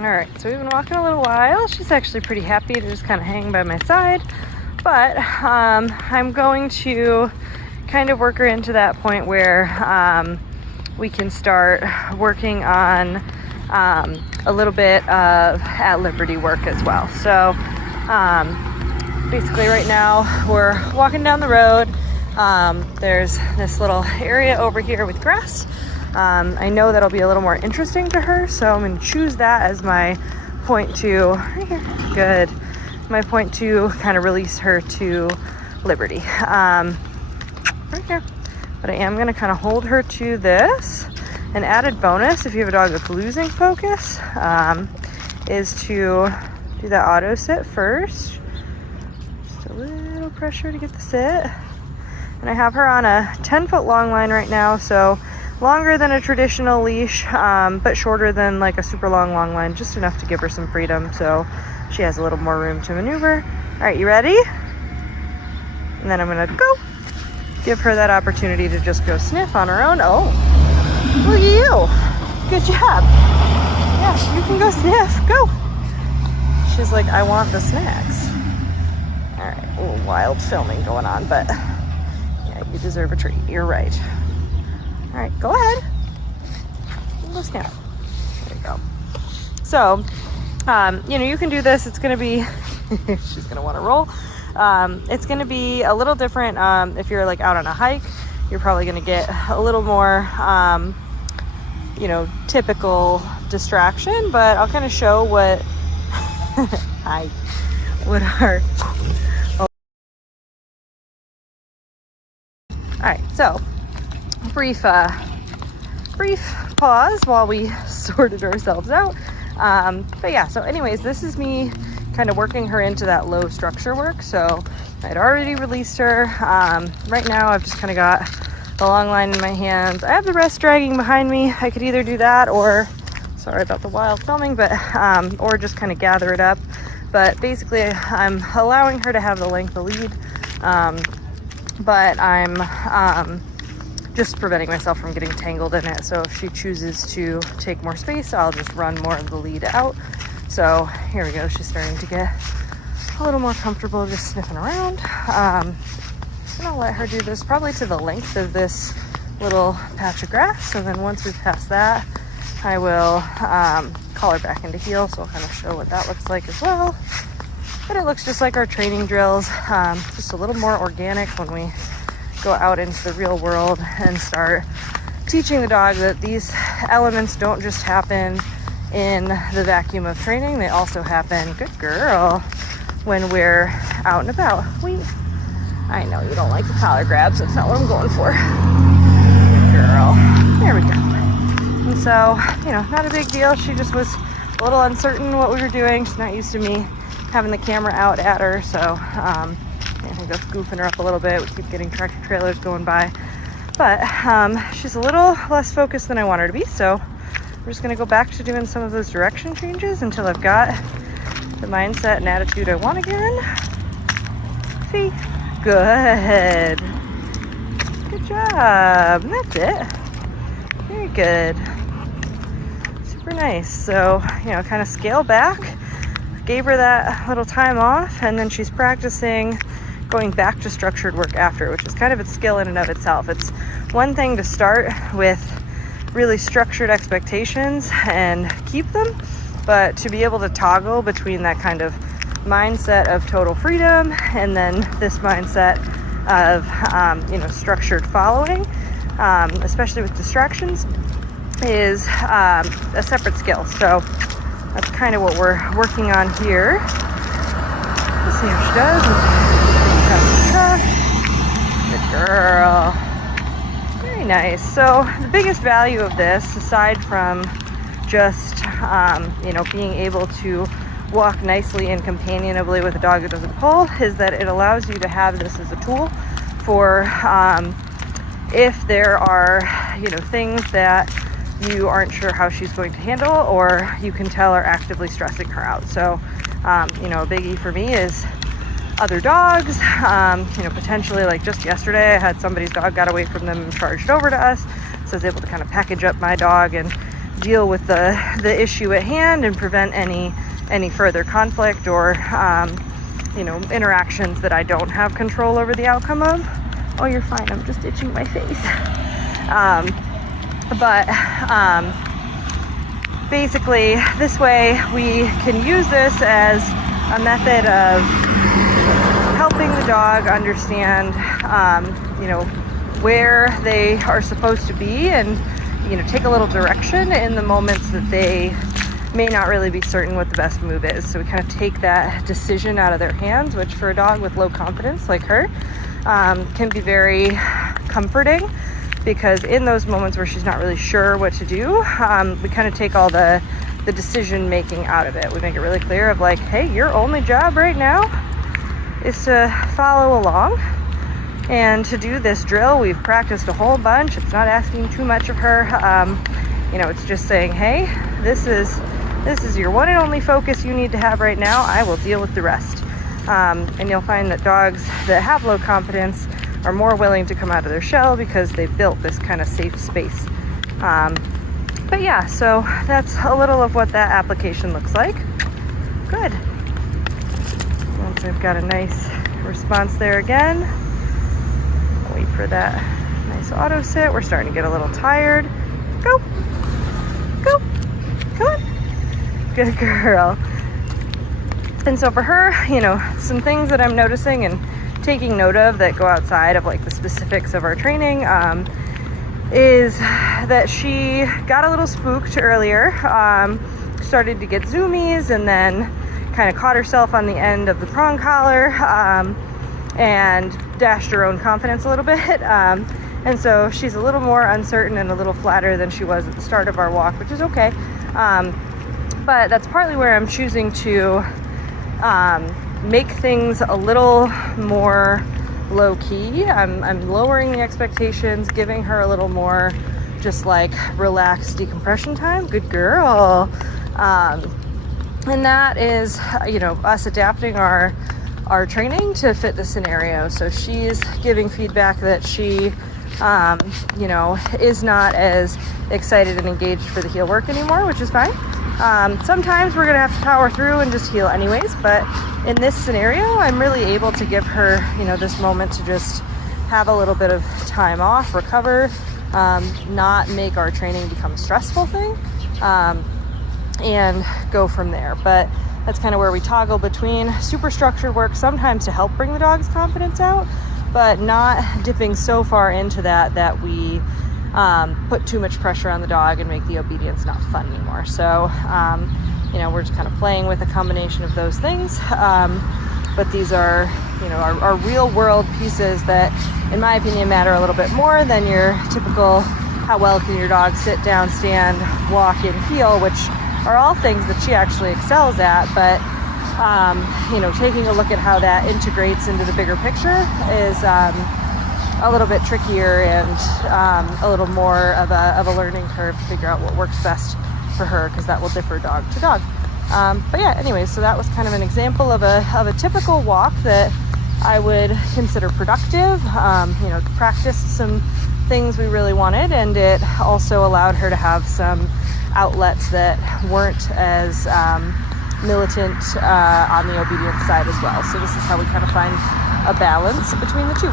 All right, so we've been walking a little while. She's actually pretty happy to just kind of hang by my side, but I'm going to kind of work her into that point where we can start working on a little bit of at liberty work as well. So basically right now we're walking down the road. There's this little area over here with grass. I know that'll be a little more interesting to her, so I'm going to choose that as my point to, right here, good, my point to kind of release her to liberty. Right here. But I am going to kind of hold her to this. An added bonus, if you have a dog that's losing focus, is to do that auto sit first. Just a little pressure to get the sit. And I have her on a 10-foot long line right now, so longer than a traditional leash, but shorter than like a super long line, just enough to give her some freedom so she has a little more room to maneuver. All right, you ready? And then I'm gonna go. Give her that opportunity to just go sniff on her own. Oh, look at you. Good job. Yeah, you can go sniff. Go. She's like, I want the snacks. All right, a little wild filming going on, but yeah, you deserve a treat. You're right. All right, go ahead. Go sniff. There you go. So, you can do this. It's going to be, she's going to want to roll. It's going to be a little different if you're like out on a hike. You're probably going to get a little more, typical distraction, but I'll kind of show what our... Oh. All right, so brief pause while we sorted ourselves out. But yeah, so anyways, this is me kind of working her into that low structure work. So I'd already released her. Right now I've just kind of got the long line in my hands. I have the rest dragging behind me. I could either do that or, sorry about the wild filming, but or just kind of gather it up. But basically I'm allowing her to have the length of lead, but I'm just preventing myself from getting tangled in it. So if she chooses to take more space, I'll just run more of the lead out. So here we go. She's starting to get a little more comfortable just sniffing around. And I'll let her do this probably to the length of this little patch of grass. So then once we pass that, I will call her back into heel. So I'll kind of show what that looks like as well. But it looks just like our training drills, just a little more organic when we go out into the real world and start teaching the dog that these elements don't just happen in the vacuum of training. They also happen, good girl, when we're out and about. I know you don't like the collar grabs. That's not what I'm going for. Good girl. There we go. And so, not a big deal. She just was a little uncertain what we were doing. She's not used to me having the camera out at her. So, I think that's goofing her up a little bit. We keep getting tractor trailers going by. But she's a little less focused than I want her to be. So we're just going to go back to doing some of those direction changes until I've got the mindset and attitude I want again. See? Good. Good job. And that's it. Very good. Super nice. So, kind of scale back. Gave her that little time off, and then she's practicing going back to structured work after, which is kind of a skill in and of itself. It's one thing to start with really structured expectations and keep them, but to be able to toggle between that kind of mindset of total freedom and then this mindset of structured following, especially with distractions, is a separate skill. So that's kind of what we're working on here. Let's see how she does. Good girl. Very nice. So the biggest value of this, aside from just being able to walk nicely and companionably with a dog that doesn't pull, is that it allows you to have this as a tool for if there are things that you aren't sure how she's going to handle, or you can tell are actively stressing her out. So a biggie for me is other dogs, potentially like just yesterday I had somebody's dog got away from them and charged over to us, so I was able to kind of package up my dog and deal with the issue at hand and prevent any further conflict or interactions that I don't have control over the outcome of. Oh, you're fine. I'm just itching my face. Basically, this way we can use this as a method of helping the dog understand, where they are supposed to be, and take a little direction in the moments that they may not really be certain what the best move is. So we kind of take that decision out of their hands, which for a dog with low confidence like her can be very comforting, because in those moments where she's not really sure what to do, we kind of take all the decision making out of it. We make it really clear of like, hey, your only job right now is to follow along and to do this drill. We've practiced a whole bunch. It's not asking too much of her. It's just saying, hey, this is your one and only focus you need to have right now. I will deal with the rest. And you'll find that dogs that have low confidence are more willing to come out of their shell because they've built this kind of safe space. But yeah, so that's a little of what that application looks like. Good. Once I've got a nice response there again, I'll wait for that nice auto sit. We're starting to get a little tired. Go. Go. Come on. Good girl. And so for her, some things that I'm noticing and taking note of that go outside of like the specifics of our training is that she got a little spooked earlier, started to get zoomies, and then kind of caught herself on the end of the prong collar and dashed her own confidence a little bit. And so she's a little more uncertain and a little flatter than she was at the start of our walk, which is okay. But that's partly where I'm choosing to make things a little more low key. I'm lowering the expectations, giving her a little more just like relaxed decompression time. Good girl. And that is, us adapting our training to fit the scenario. So she's giving feedback that she, is not as excited and engaged for the heel work anymore, which is fine. Sometimes we're gonna have to power through and just heel anyways, but in this scenario, I'm really able to give her, this moment to just have a little bit of time off, recover, not make our training become a stressful thing, and go from there. But that's kind of where we toggle between super structured work, sometimes to help bring the dog's confidence out, but not dipping so far into that we put too much pressure on the dog and make the obedience not fun anymore. So, we're just kind of playing with a combination of those things. But these are, our real world pieces that, in my opinion, matter a little bit more than your typical how well can your dog sit, down, stand, walk, and heel, which are all things that she actually excels at. But, taking a look at how that integrates into the bigger picture is a little bit trickier and a little more of a learning curve to figure out what works best for her, because that will differ dog to dog. But yeah, anyways, so that was kind of an example of a typical walk that I would consider productive. Practiced some things we really wanted, and it also allowed her to have some outlets that weren't as militant on the obedience side as well. So this is how we kind of find a balance between the two.